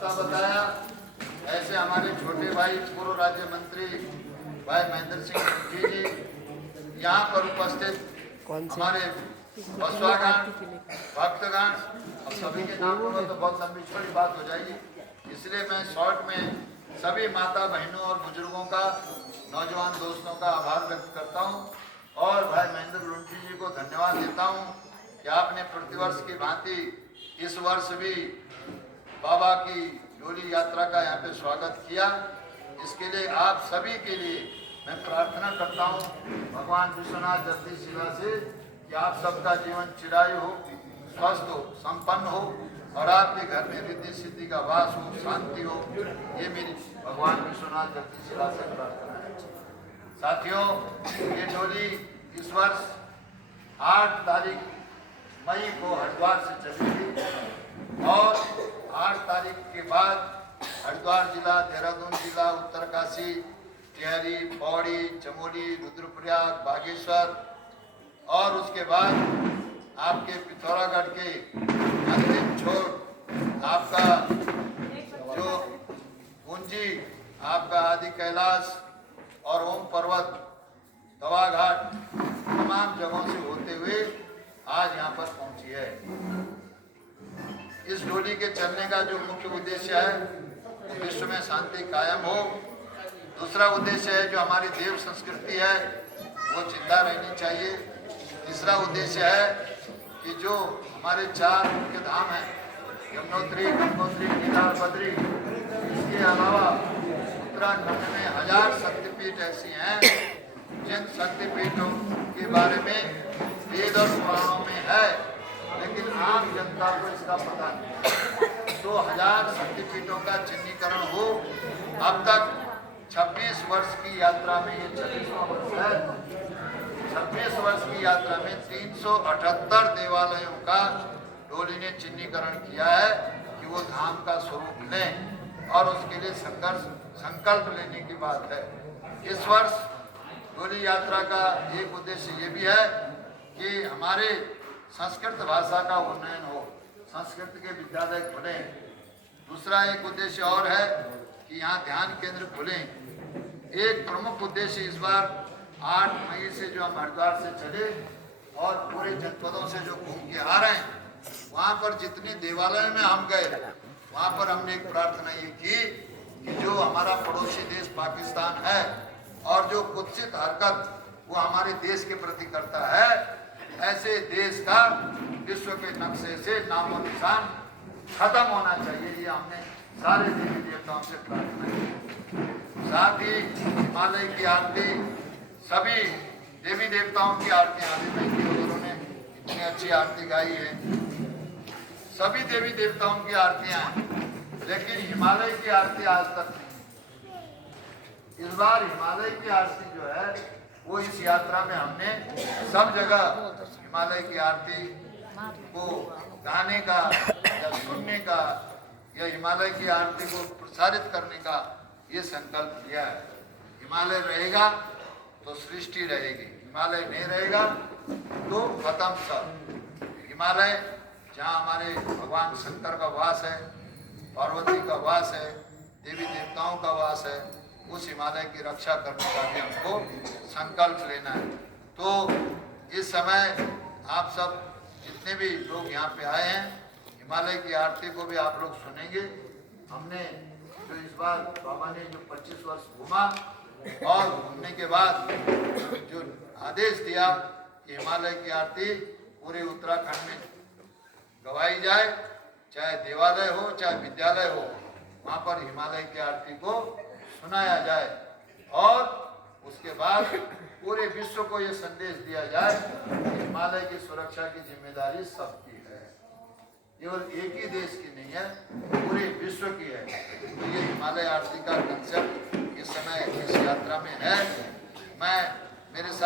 रास्ता बताया, ऐसे हमारे छोटे भाई पूर्व राज्य मंत्री भाई महेंद्र सिंह जी यहाँ पर उपस्थित हमारे बसवागण भक्तगण, अब सभी के नाम बोलो तो बहुत लंबी छोटी बात हो जाएगी, इसलिए मैं शॉर्ट में सभी माता बहनों और बुजुर्गों का, नौजवान दोस्तों का आभार व्यक्त करता हूँ और भाई महेंद्र लुंठी जी को धन्यवाद देता हूँ कि आपने प्रतिवर्ष की भांति इस वर्ष भी बाबा की डोली यात्रा का यहाँ पे स्वागत किया। इसके लिए आप सभी के लिए मैं प्रार्थना करता हूँ भगवान विश्वनाथ जगदीश शिवा से कि आप सबका जीवन चिरायु हो, स्वस्थ हो, संपन्न हो और आपके घर में रिद्धि सिद्धि का वास हो, शांति हो। ये मेरी भगवान विश्वनाथ जगदीश शिवा से प्रार्थना है। साथियों, ये डोली इस वर्ष 8 तारीख मई को हरिद्वार से चलेगी और 8 तारीख के बाद हरिद्वार जिला, देहरादून जिला, उत्तरकाशी, टिहरी, पौड़ी, चमोली, रुद्रप्रयाग, बागेश्वर और उसके बाद आपके पिथौरागढ़ के अंतिम छोर आपका जो गुंजी, आपका आदि कैलाश और ओम पर्वत, तवाघाट, तमाम जगहों से होते हुए आज यहाँ पर पहुंची है। इस डोली के चलने का जो मुख्य उद्देश्य है विश्व में शांति कायम हो। दूसरा उद्देश्य है जो हमारी देव संस्कृति है वो जिंदा रहनी चाहिए। तीसरा उद्देश्य है कि जो हमारे 4 मुख्य धाम हैं, यमुनोत्री, गंगोत्री, केदार, बद्री, इसके अलावा उत्तराखंड में 1000 शक्तिपीठ ऐसी हैं जिन शक्तिपीठों के बारे में वेद और पुराणों में है, लेकिन आम जनता को इसका पता नहीं। तो 1000 शक्तिपीठों का चिन्हीकरण हो। अब तक 26 वर्ष की यात्रा में, ये 26वां वर्ष है, 26 वर्ष की यात्रा में 378 देवालयों का डोली ने चिन्हीकरण किया है कि वो धाम का स्वरूप लें और उसके लिए संकल्प लेने की बात है। इस वर्ष डोली यात्रा का एक उद्देश्य ये भी है कि हमारे संस्कृत भाषा का उन्नयन हो, संस्कृत के विद्यालय खुले। दूसरा एक उद्देश्य और है कि यहाँ ध्यान केंद्र खुले। एक प्रमुख उद्देश्य इस बार 8 मई से जो हम हरिद्वार से चले और पूरे जनपदों से जो घूम के आ रहे हैं, वहाँ पर जितने देवालय में हम गए, वहाँ पर हमने एक प्रार्थना ये की कि जो हमारा पड़ोसी देश पाकिस्तान है और जो कुत्सित हरकत वो हमारे देश के प्रति करता है, ऐसे देश का विश्व के नक्शे से नामो निशान खत्म होना चाहिए। ये हमने सारे देवी देवताओं से प्रार्थना की। साथ ही हिमालय की आरती, सभी देवी देवताओं की आरती आदि में की, उन्होंने इतनी अच्छी आरती गाई है। सभी देवी देवताओं की आरतियां हैं, लेकिन हिमालय की आरती आज तक नहीं। इस बार हिमालय की आरती जो है वो इस यात्रा में हमने सब जगह हिमालय की आरती को गाने का या सुनने का या हिमालय की आरती को प्रसारित करने का ये संकल्प लिया है। हिमालय रहेगा तो सृष्टि रहेगी, हिमालय नहीं रहेगा तो खत्म सब। हिमालय जहाँ हमारे भगवान शंकर का वास है, पार्वती का वास है, देवी देवताओं का वास है, उस हिमालय की रक्षा करने का भी हमको संकल्प लेना है। तो इस समय आप सब जितने भी लोग यहाँ पे आए हैं, हिमालय की आरती को भी आप लोग सुनेंगे। हमने जो इस बार बाबा ने जो 25 वर्ष घूमा और घूमने के बाद जो आदेश दिया कि हिमालय की आरती पूरे उत्तराखंड में गवाई जाए, चाहे देवालय हो चाहे विद्यालय हो, वहाँ पर हिमालय की आरती को सुनाया जाए और उसके बाद पूरे विश्व को ये संदेश दिया जाए कि हिमालय की सुरक्षा की जिम्मेदारी सबकी है, केवल एक ही देश की नहीं है, पूरे विश्व की है। तो ये हिमालय आरती का कंसेप्ट इस समय इस यात्रा में है। मैं मेरे साथ